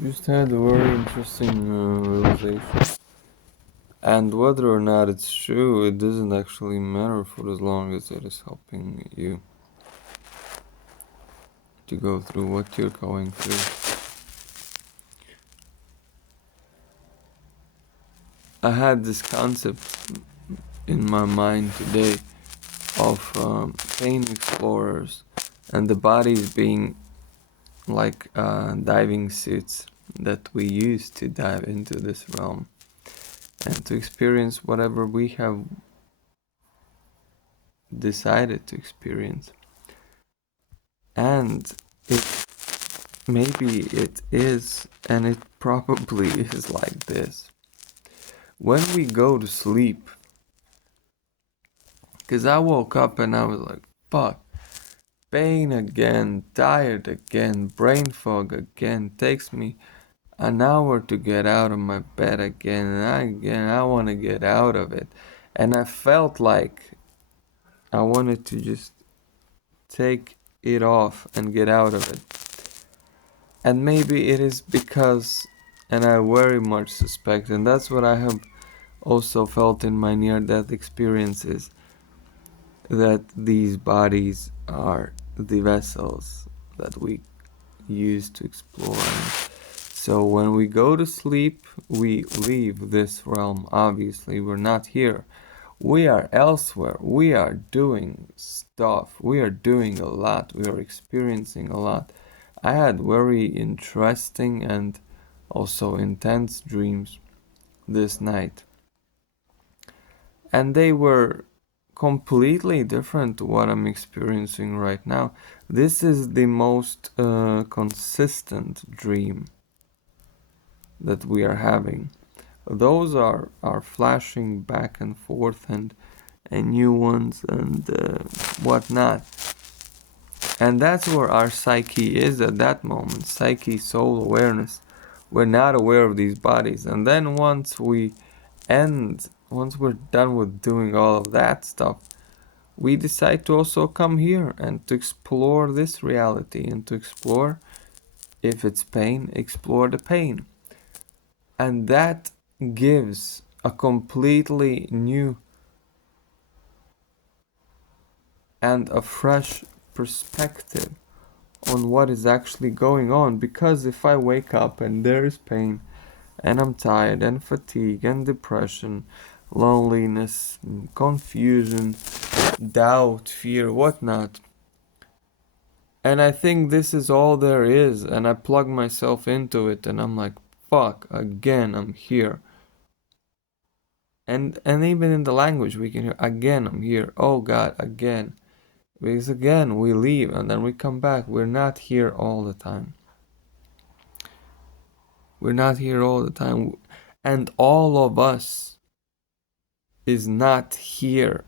Just had a very interesting realization. And whether or not it's true, it doesn't actually matter for as long as it is helping you to go through what you're going through. I had this concept in my mind today of pain explorers and the bodies being like diving suits that we use to dive into this realm and to experience whatever we have decided to experience. And it maybe it is, and it probably is like this. When we go to sleep, because I woke up and I was like, fuck, pain again, tired again, brain fog again, takes me an hour to get out of my bed again, and I want to get out of it. And I felt like I wanted to just take it off and get out of it. And maybe it is because, and I very much suspect, and that's what I have also felt in my near-death experiences, that these bodies are the vessels that we use to explore. So when we go to sleep, we leave this realm. Obviously, we're not here. We are elsewhere. We are doing stuff. We are doing a lot. We are experiencing a lot. I had very interesting and also intense dreams this night. And they were completely different to what I'm experiencing right now. This is the most consistent dream that we are having. Those are flashing back and forth and new ones and whatnot. And that's where our psyche is at that moment. Psyche, soul awareness. We're not aware of these bodies. And then once we're done with doing all of that stuff, we decide to also come here and to explore this reality and to explore, if it's pain, explore the pain. And that gives a completely new and a fresh perspective on what is actually going on. Because if I wake up and there is pain and I'm tired and fatigue and depression, loneliness, confusion, doubt, fear, whatnot, and I think this is all there is, and I plug myself into it and I'm like, fuck, again I'm here. And even in the language we can hear, again I'm here, oh God, again. Because again we leave and then we come back. We're not here all the time. We're not here all the time. And all of us is not here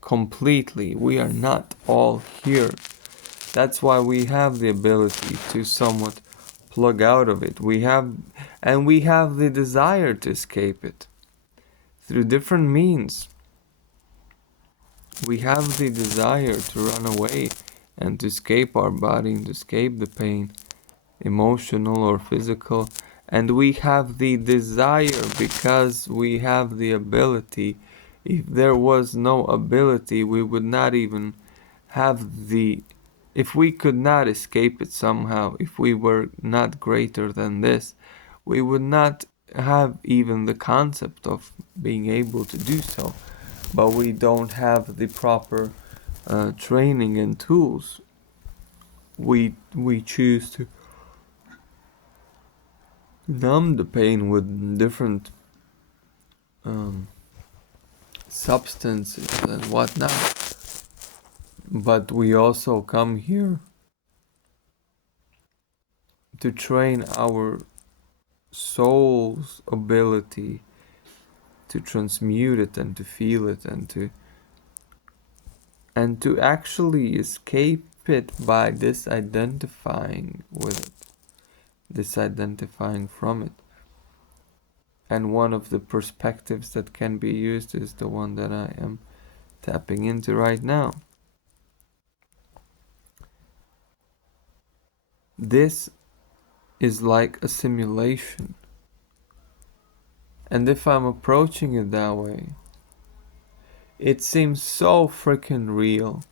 completely. We are not all here. That's why we have the ability to somewhat plug out of it. We have the desire to escape it through different means. We have the desire to run away and to escape our body and to escape the pain, emotional or physical. And we have the desire because we have the ability. If there was no ability, we would not even have the. If we could not escape it somehow, if we were not greater than this, we would not have even the concept of being able to do so. But we don't have the proper training and tools. We choose to numb the pain with different substances and whatnot. But we also come here to train our soul's ability to transmute it and to feel it and to actually escape it by disidentifying with it, disidentifying from it. And one of the perspectives that can be used is the one that I am tapping into right now. this is like a simulation. And if I'm approaching it that way, it seems so freaking real.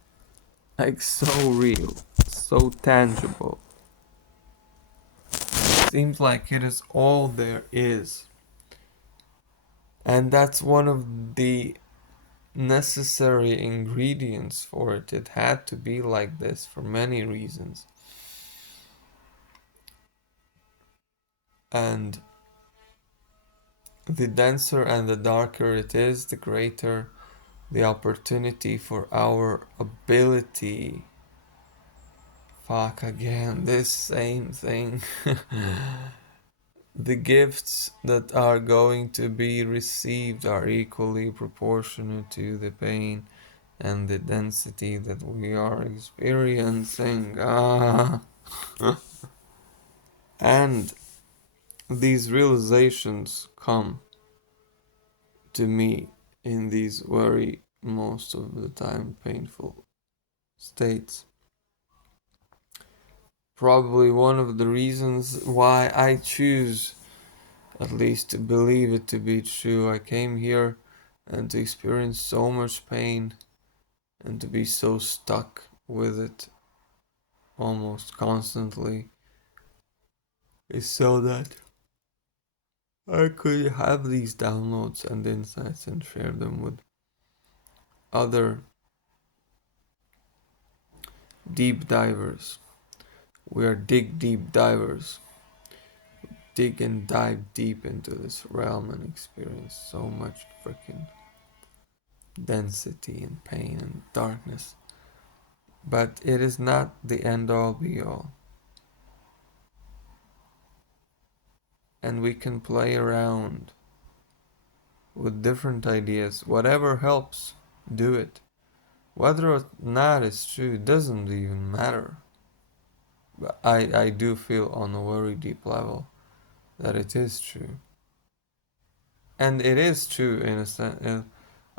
Like so real, so tangible. Seems like it is all there is. And that's one of the necessary ingredients for it. It had to be like this for many reasons. And the denser and the darker it is, the greater the opportunity for our ability. Fuck again, this same thing. The gifts that are going to be received are equally proportionate to the pain and the density that we are experiencing. And these realizations come to me in these very, most of the time, painful states. Probably one of the reasons why I choose, at least to believe it to be true. I came here and to experience so much pain and to be so stuck with it almost constantly is so that I could have these downloads and insights and share them with other deep divers. We are deep divers. Dig and dive deep into this realm and experience so much freaking density and pain and darkness. But it is not the end all be all. And we can play around with different ideas. Whatever helps, do it. Whether or not it's true doesn't even matter. But I do feel on a very deep level that it is true. And it is true in a sense,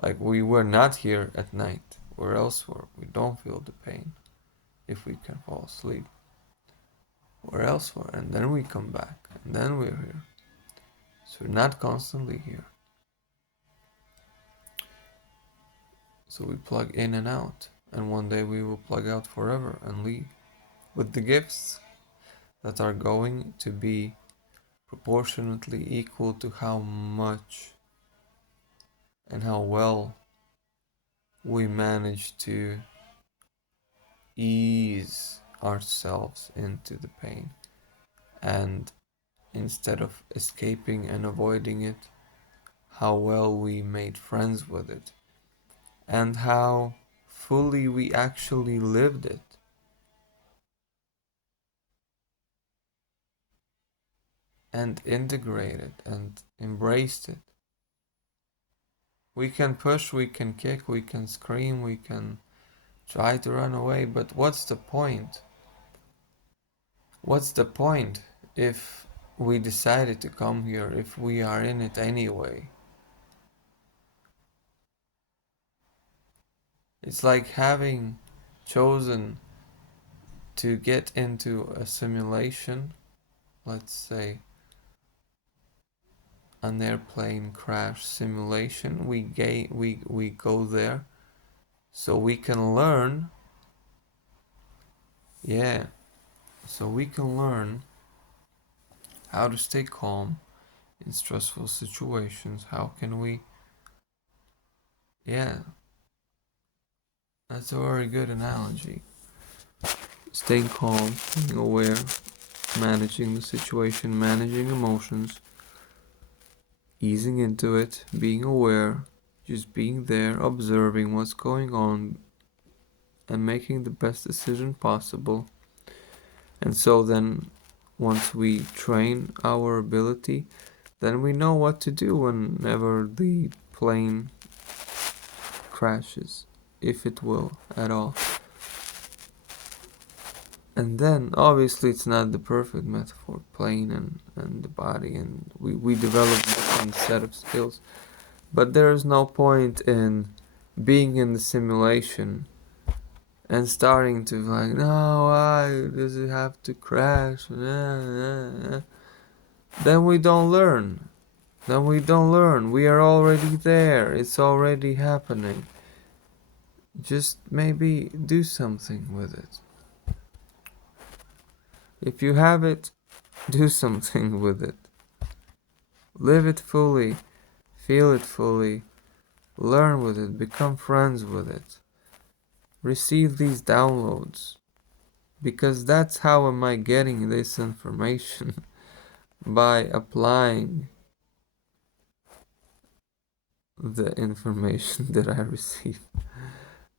like we were not here at night. We're elsewhere. We don't feel the pain if we can fall asleep. We're elsewhere, and then we come back, and then we're here. So we're not constantly here. So we plug in and out, and one day we will plug out forever and leave with the gifts that are going to be proportionately equal to how much and how well we manage to ease ourselves into the pain, and instead of escaping and avoiding it, how well we made friends with it, and how fully we actually lived it. And integrated and embraced it. We can push, we can kick, we can scream, we can try to run away, but what's the point? What's the point if we decided to come here, if we are in it anyway? It's like having chosen to get into a simulation, let's say an airplane crash simulation. We go there so we can learn. Yeah, so we can learn how to stay calm in stressful situations. How can we? Yeah, that's a very good analogy. Staying calm, being aware, managing the situation, managing emotions, easing into it, being aware, just being there, observing what's going on, and making the best decision possible. And so then, once we train our ability, then we know what to do whenever the plane crashes, if it will at all. And then, obviously, it's not the perfect metaphor, plane and the body, and we develop a different set of skills. But there is no point in being in the simulation and starting to like, no, why does it have to crash? Then we don't learn. Then we don't learn. We are already there. It's already happening. Just maybe do something with it. If you have it, do something with it. Live it fully. Feel it fully. Learn with it. Become friends with it. Receive these downloads. Because that's how am I getting this information. By applying the information that I receive.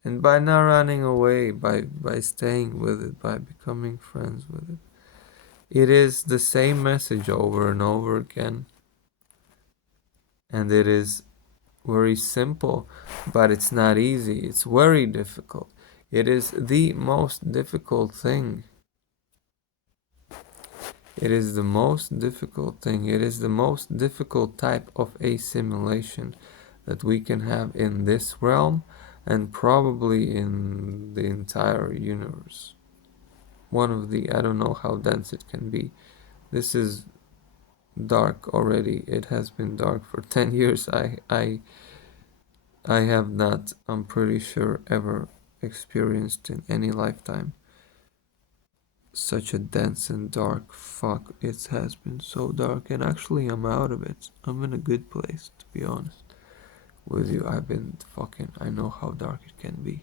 And by not running away, by staying with it, by becoming friends with it. It is the same message over and over again. And it is very simple, but it's not easy. It's very difficult. It is the most difficult thing. It is the most difficult thing. It is the most difficult type of assimilation that we can have in this realm and probably in the entire universe. One of the, I don't know how dense it can be. This is dark already. It has been dark for 10 years. I have not, I'm pretty sure, ever experienced in any lifetime such a dense and dark fuck. It has been so dark, and actually I'm out of it. I'm in a good place, to be honest with you. I've been fucking, I know how dark it can be.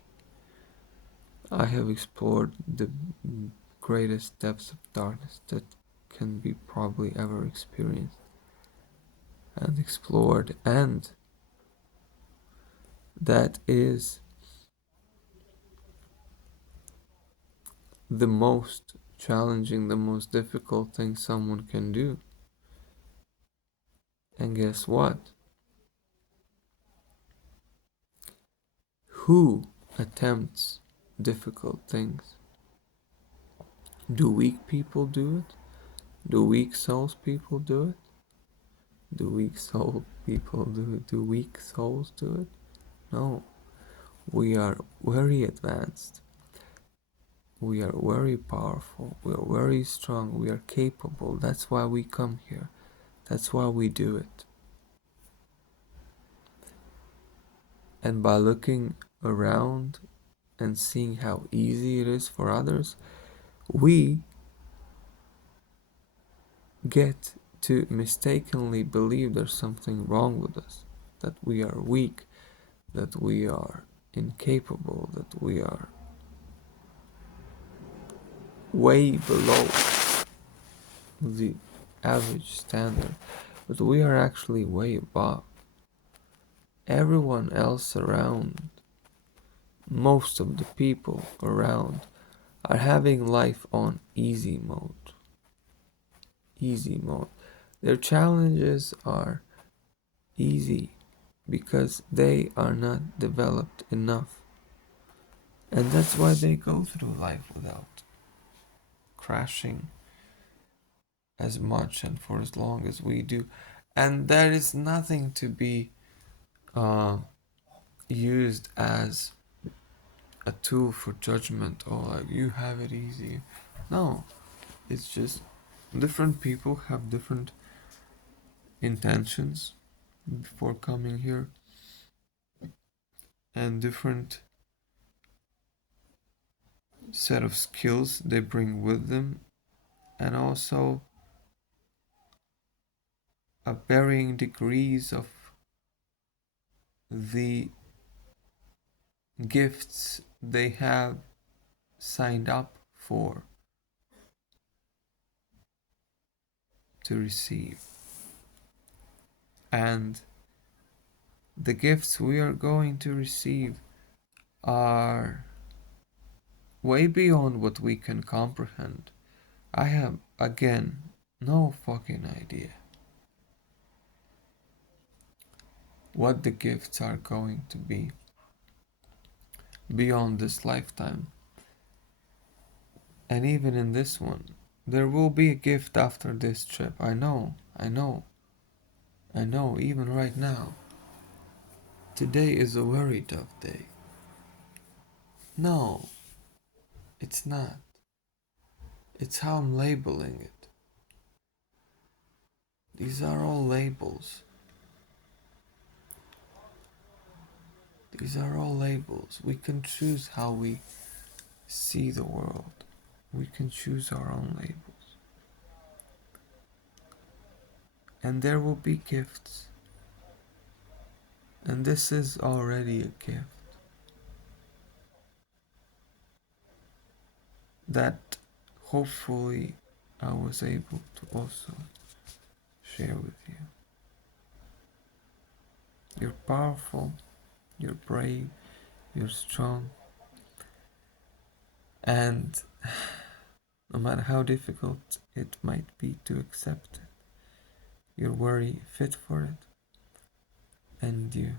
I have explored the greatest depths of darkness that can be probably ever experienced and explored, and that is the most challenging, the most difficult thing someone can do. And guess what? Who attempts difficult things? Do weak people do it? Do weak souls people do it? Do weak soul people do it? Do weak souls do it? No. We are very advanced. We are very powerful. We are very strong. We are capable. That's why we come here. That's why we do it. And by looking around and seeing how easy it is for others, we get to mistakenly believe there's something wrong with us, that we are weak, that we are incapable, that we are way below the average standard, but we are actually way above. Everyone else around, most of the people around, are having life on easy mode. Easy mode. Their challenges are easy because they are not developed enough. And that's why they go through life without crashing as much and for as long as we do. And there is nothing to be used as a tool for judgment or like you have it easy. No, it's just different people have different intentions before coming here and different set of skills they bring with them, and also a varying degrees of the gifts they have signed up for to receive. And the gifts we are going to receive are way beyond what we can comprehend. I have, again, no fucking idea what the gifts are going to be beyond this lifetime. And even in this one, there will be a gift after this trip. I know, even right now. Today is a very tough day. No, It's not. It's how I'm labeling it. These are all labels. These are all labels. We can choose how we see the world. We can choose our own labels. And there will be gifts. And this is already a gift that hopefully I was able to also share with you. You're powerful, you're brave, you're strong, and no matter how difficult it might be to accept it, you're very fit for it, and you